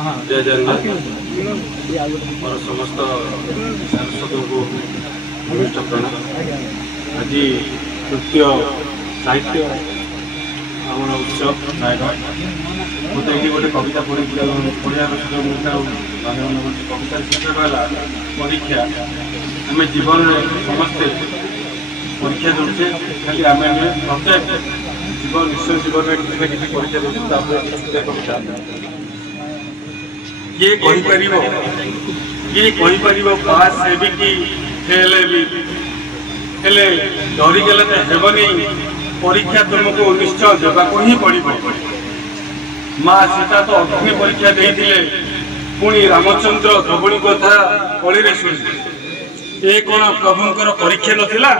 जय जगन्नाथ मोर समस्त सांसद को घनिष्ठ प्रणाम। आज नृत्य साहित्य आम उत्सव नायक मत ये गोटे कविता पढ़ार सुझाव मिलता कविता शीर्षक है परीक्षा। आम जीवन में समस्ते परीक्षा दूचे खाली आम प्रत्येक जीवन निश्चय जीवन में किसी ना किसी परीक्षा दूसरे कविता ये कहीपर पास भी कि फेल भी हेले डरीगले तो हेबनी परीक्षा तुमको निश्चय देवाक ही पड़ो। माँ सीता तो अग्नि परीक्षा देते पुणी रामचंद्र द्रौपदी कथा कड़ी शुणी ये कौन प्रभुंर परीक्षा नथिला।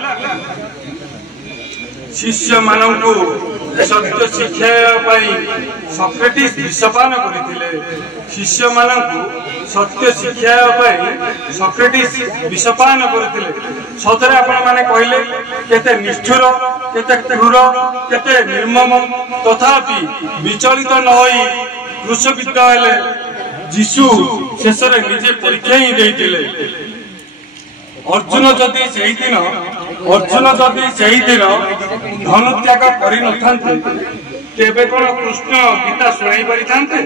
शिष्य मानू सत्य शिक्षा सक्रेटिस विषपान करते शिष्य मानू सत्य शिक्षा सक्रेटिस विषपान करते सतरे आपण माने कहले केते निष्ठुर केते क्रूर केते निर्मम तथापि विचलित न होई क्रुशबिद्ध हेले जीशु शेष निजे परीक्षा ही देइतिले। अर्जुन जदि से दिन धनुत्याग कर तेबे कौन कृष्ण गीता शुणाई पारि थांते।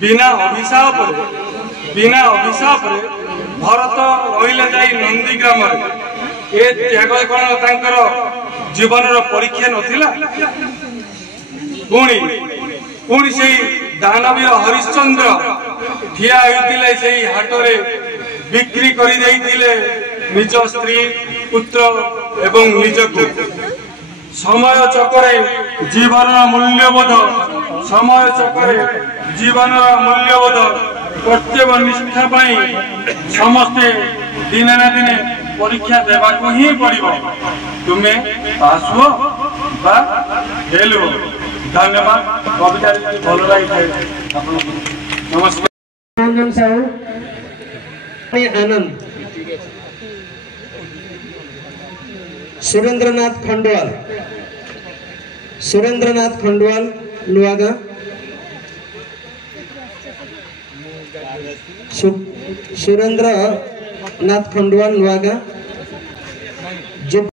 बिना अभिशाप भरत रहिले जाई नंदीग्राम ए त्याग कौन तांकर जीवन परीक्षा नथिला। पुणी से दानवीर हरिश्चंद्र ठिया होइतिले सेही हाटरे बिक्री कर निज स्त्री पुत्र एवं निज को समय चक्रे जीवन मूल्यबोध कर्तव्य निष्ठा समस्ते दिने ना दिने परीक्षा देवा को ही पड़ो। तुम्हें पास हो बा फेल हो। धन्यवाद। कविता भल लगी नमस्कार। आनंद सुरेंद्रनाथ खंडवाल नुआगा सुरेंद्रनाथ खंडवाल नुआगा।